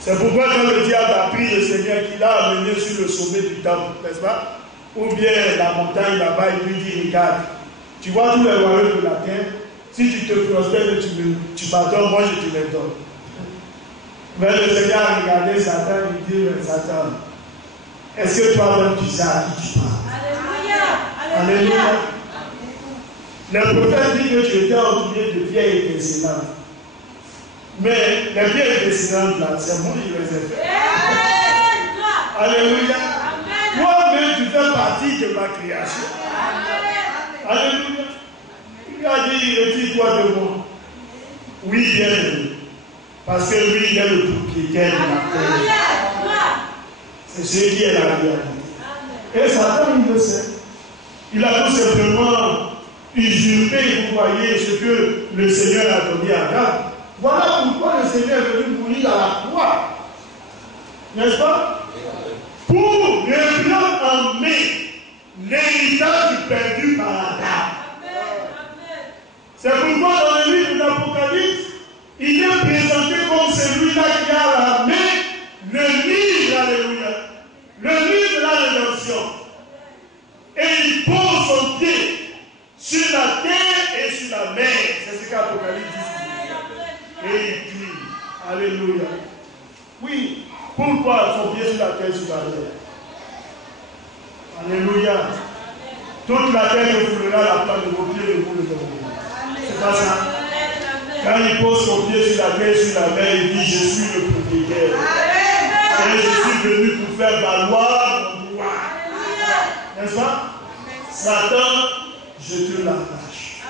C'est pourquoi quand le diable a pris le Seigneur qu'il a amené sur le sommet du temple, n'est-ce pas? Ou bien la montagne là-bas, il lui dit, regarde, tu vois tous les royaumes de la terre, si tu te prospères et tu m'adores, moi je te les donne. Mais le Seigneur a regardé Satan et lui dit, Satan, est-ce que toi-même tu sais à qui tu parles? Alléluia. Alléluia. Le prophète dit que tu étais entouré de vieilles étincelantes. Mais les vieilles étincelantes là, c'est moi qui les ai fait. Alléluia. Toi-même tu fais partie de ma création. Alléluia. Il a dit, retire-toi de moi. Oui, bien aimé. Parce que lui, il est le propriétaire de la terre. C'est ce qui est la réalité. Et Satan, il le sait. Il a tout simplement usurpé, vous voyez, ce que le Seigneur a donné à Adam. Voilà pourquoi le Seigneur est venu mourir à la croix. N'est-ce pas? Pour reprendre en main l'héritage perdu par Adam. C'est pourquoi dans le livre d'Apocalypse, il est présenté comme celui-là qui a à la main le livre, alléluia, le livre de la rédemption. Et il pose son pied sur la terre et sur la mer. C'est ce qu'Apocalypse dit. Et il dit, alléluia. Oui, pourquoi son pied sur la terre et sur la mer? Alléluia. Toute la terre foulera la plante de vos pieds et vous le donnerez. C'est pas ça. Quand il pose son pied sur la terre et sur la mer, il dit, je suis le propriétaire. Et je suis venu pour faire valoir mon droit. N'est-ce pas? Satan, je te l'arrache.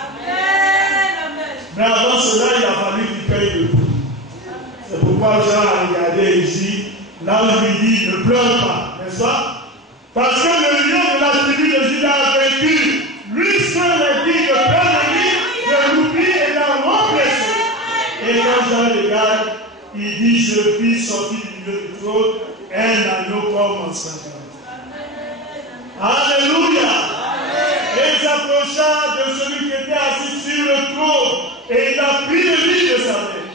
Mais avant cela, il a fallu qu'il paye le prix. C'est pourquoi Jean a regardé ici. L'ange lui dit, ne pleure pas, n'est-ce pas? Parce que le lion de la tribu de Juda a vaincu. Lui seul a dit que plein de vie, de l'oubli et d'un remplacement. Et quand Jean regarde, il dit, je vis sortir du milieu du trône un agneau comme en sacrament. Alléluia. Et il s'approcha de celui qui était assis sur le trône et il a pris le lit de sa main.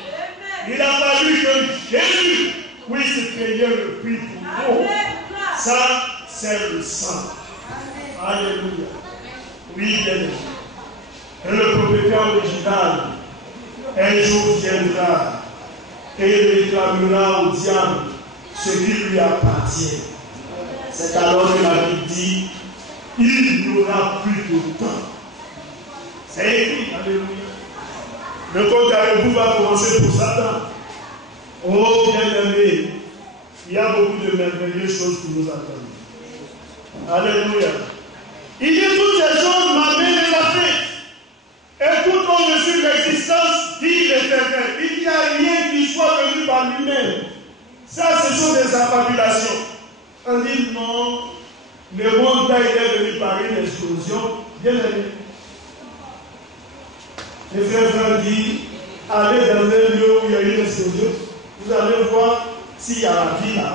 Il a fallu que Jésus puisse payer le prix pour nous. Ça, c'est le sang. Alléluia. Oui, bien aimé. Et le propriétaire original, un jour viendra et il réclamera au diable ce qui lui appartient. C'est alors que la Bible dit, il n'y aura plus de temps. C'est écrit, alléluia. Le compte à rebours va commencer pour Satan. Oh, bien-aimé, il y a beaucoup de merveilleuses choses qui nous attendent. Alléluia. Il dit toutes ces choses m'amènent la fête. Et tout au-dessus de l'existence, dit l'Éternel. Il n'y a rien qui soit venu par lui-même. Ça, ce sont des affabulations. On dit non, le monde là, il est venu par une explosion. Bien aimé. Les frères disent, allez dans un lieu où il y a une explosion. Vous allez voir s'il y a la vie là.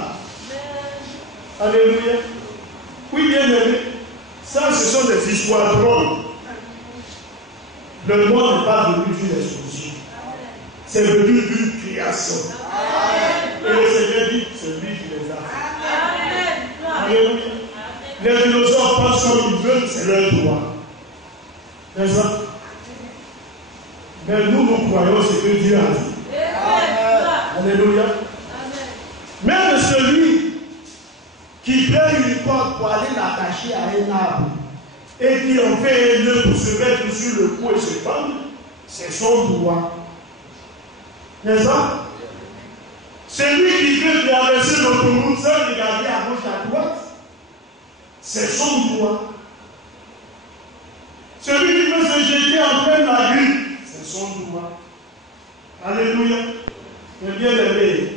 Alléluia. Oui, bien aimé. Ça, ce sont des histoires drôles. Le monde n'est pas venu d'une explosion. C'est venu d'une création. Et le Seigneur dit, c'est lui qui les a fait. Alléluia. Les dinosaures pensent comme ils veulent, c'est leur droit. N'est-ce pas? Mais nous croyons ce que Dieu a dit. Alléluia. Même celui qui prend une corde pour aller l'attacher à un arbre et qui en fait un nœud pour se mettre sur le cou et se pendre, c'est son droit. N'est-ce pas? Celui qui veut traverser l'autoroute sans regarder à gauche à droite, c'est son droit. Celui qui veut se jeter en pleine la rue, c'est son droit. Alléluia. Mais bien aimé,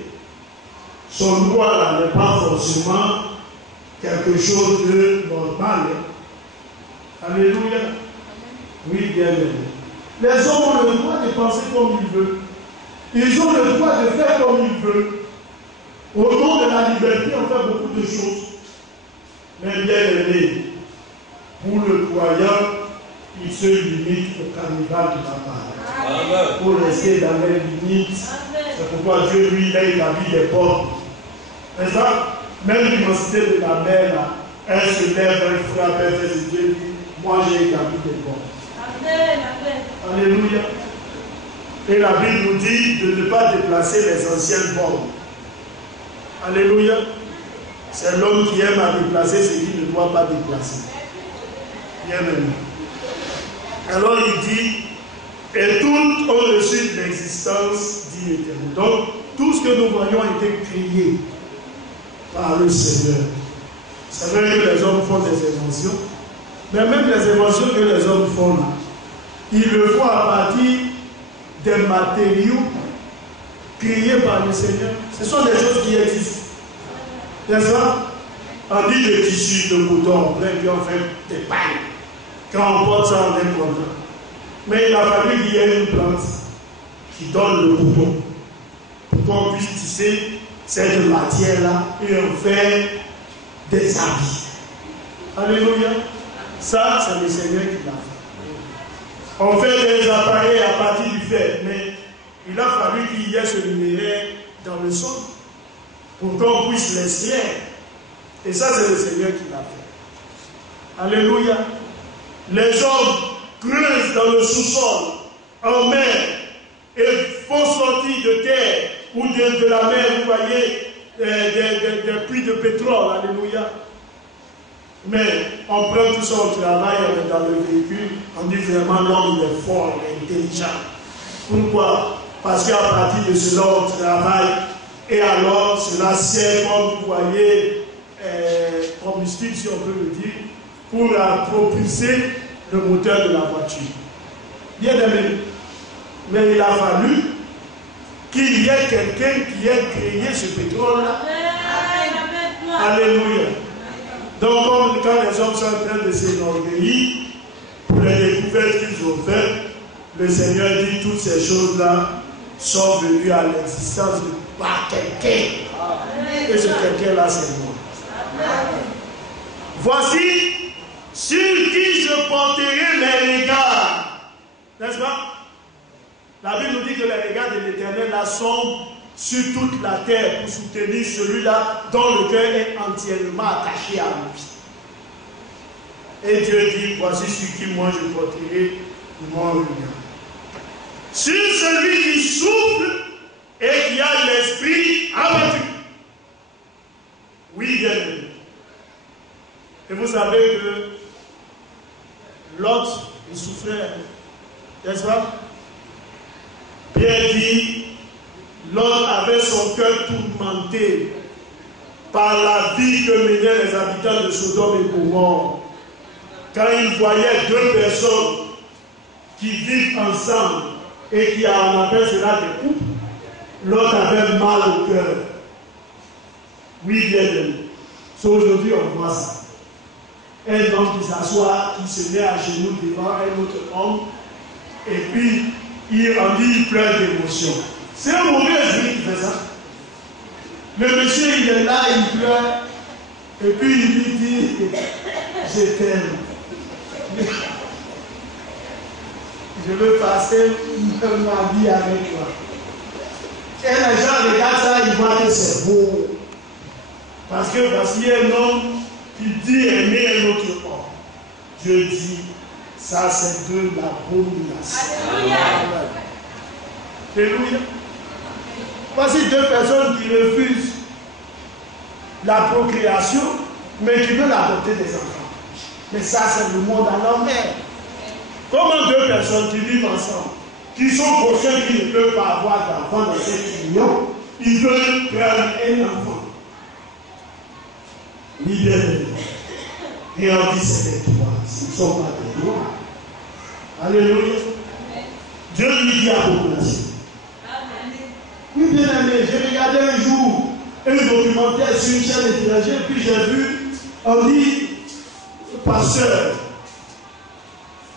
son droit là n'est pas forcément quelque chose de normal. Alléluia. Oui, bien aimé. Les hommes ont le droit de penser comme ils veulent. Ils ont le droit de faire comme ils veulent. Au nom de la liberté, on fait beaucoup de choses. Mais bien aimé, pour le croyant, il se limite au carnaval de la part. Pour rester dans les limites. C'est pourquoi Dieu, lui, il a établi des portes. N'est-ce pas? Même l'immensité de la mer, là, elle se lève, elle frappe, elle fait ce Dieu dit, moi j'ai établi des portes. Amen. Alléluia. Et la Bible nous dit de ne pas déplacer les anciennes bornes. Alléluia. C'est l'homme qui aime à déplacer ce qu'il ne doit pas déplacer. Bien aimé. Alors il dit, et tout au-dessus de l'existence, dit l'Éternel. Donc, tout ce que nous voyons a été créé par le Seigneur. C'est vrai que les hommes font des inventions, mais même les inventions que les hommes font là, ils le font à partir des matériaux créés par le Seigneur. Ce sont des choses qui existent. N'est-ce pas? On dit des tissus de coton en plein, puis on fait des pailles. Quand on porte ça, on est content. Mais il a fallu qu'il y ait une plante qui donne le coton pour qu'on puisse tisser cette matière-là et en faire des habits. Alléluia. Ça, c'est le Seigneur qui l'a fait. On fait des appareils à partir du fer, mais il a fallu qu'il y ait ce minerai dans le sol pour qu'on puisse l'extraire. Et ça, c'est le Seigneur qui l'a fait. Alléluia. Les hommes creusent dans le sous-sol, en mer, et font sortir de terre ou de la mer, vous voyez, des puits de pétrole. Alléluia. Mais on prend tout ça au travail, on est dans le véhicule, on dit vraiment l'homme il est fort, il est intelligent. Pourquoi? Parce qu'à partir de cela on travaille et alors cela sert comme vous voyez combustible si on peut le dire pour propulser le moteur de la voiture. Bien aimé, mais il a fallu qu'il y ait quelqu'un qui ait créé ce pétrole-là. Alléluia. Donc, quand les hommes sont en train de s'enorgueillir pour les découvertes qu'ils ont faites, le Seigneur dit toutes ces choses-là sont venues à l'existence par quelqu'un. Et ce quelqu'un-là, c'est moi. Voici sur qui je porterai mes regards. N'est-ce pas? La Bible nous dit que les regards de l'Éternel là sont sur toute la terre pour soutenir celui-là dont le cœur est entièrement attaché à lui. Et Dieu dit, voici sur qui moi je porterai mon regard. Sur celui qui souffle et qui a l'esprit abattu. Oui, bien aimé. Et vous savez que l'autre, il souffrait, n'est-ce pas? Pierre dit, l'homme avait son cœur tourmenté par la vie que menaient les habitants de Sodome et Gomorrhe. Quand il voyait deux personnes qui vivent ensemble et qui en appellent cela des couples, l'autre avait mal au cœur. Oui, bien aimé. Aujourd'hui, on voit ça. Un homme qui s'assoit, qui se met à genoux devant un autre homme, et puis il pleure d'émotion. C'est un mauvais esprit qui fait ça. Le monsieur, il est là, il pleure, et puis il lui dit, je t'aime. Je veux passer ma vie avec toi. Et les gens regardent ça, ils voient que c'est beau. Parce qu'il y a un homme qui dit aimer un autre homme. Dieu dit, ça c'est de l'abomination. Alléluia. Voici deux personnes qui refusent la procréation, mais qui veulent adopter des enfants. Mais ça c'est le monde à l'envers. Comment deux personnes qui vivent ensemble, qui sont conscients qu'ils ne peuvent pas avoir d'enfant dans cette union, ils veulent prendre un enfant. Ni bien et on dit c'est des droits, ce ne sont pas des droits. Alléluia. Dieu lui dit à la population. Oui, bien aimé, j'ai regardé un jour un documentaire sur une chaîne étrangère, puis j'ai vu, on dit, pasteur,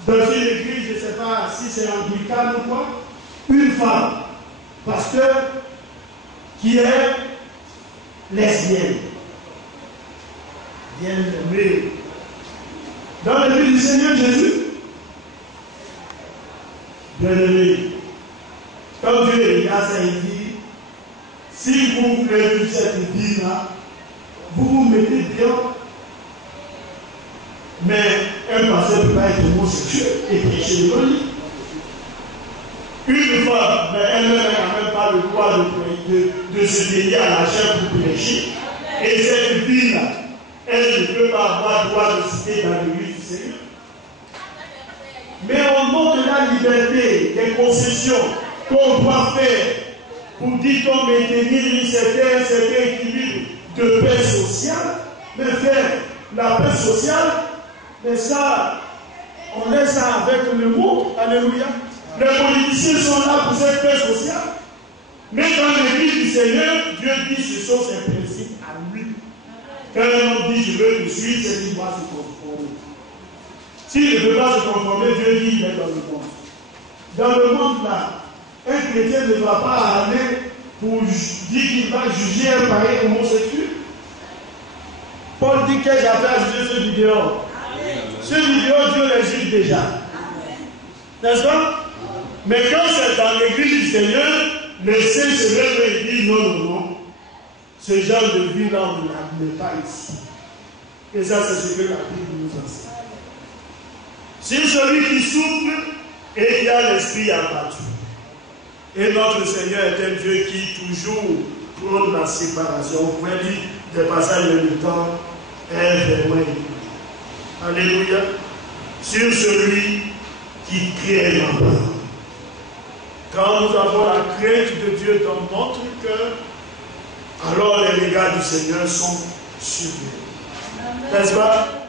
dans une église, je ne sais pas si c'est anglicane ou quoi, une femme, pasteur, qui est lesbienne. Bien aimé. Dans l'église du Seigneur Jésus, bien aimé, quand Dieu regarde ça, il dit, si vous faites cette vie-là, vous vous mettez bien. Mais un pasteur ne peut pas être homosexuel et prêcher le lit. Une femme, mais elle n'a même pas le droit de se dédier à la chair pour prêcher. Et cette vie-là, elle ne peut pas avoir le droit de citer dans l'église du Seigneur. Mais au nom de la liberté, des concessions qu'on doit faire pour, dit-on, maintenir un certain équilibre de paix sociale, mais faire la paix sociale, mais ça, on laisse ça avec le mot. Alléluia. Les politiciens sont là pour cette paix sociale. Mais dans l'église du Seigneur, Dieu dit ce sont ses principes à lui. Quand un homme dit je veux le suivre, c'est qu'il doit se conformer. S'il ne peut pas se conformer, Dieu dit il est dans le monde. Dans le monde là, un chrétien ne va pas aller pour dire qu'il va juger un pareil homosexuel. Paul dit que j'avais à juger ce vidéo. Ce vidéo, Dieu les juge déjà. N'est-ce pas? Mais quand c'est dans l'église du Seigneur, le Saint se lève et dit non, non, non. Ce genre de vie-là, on n'est pas ici. Et ça, c'est ce que la Bible nous enseigne. Si celui qui souffre et qui a l'esprit abattu. Et notre Seigneur est un Dieu qui toujours prône la séparation. On pourrait dire des passages de temps, est vraiment. Alléluia. Sur celui qui craint la peur. Quand nous avons la crainte de Dieu dans notre cœur, alors les regards du Seigneur sont sur nous. N'est-ce pas?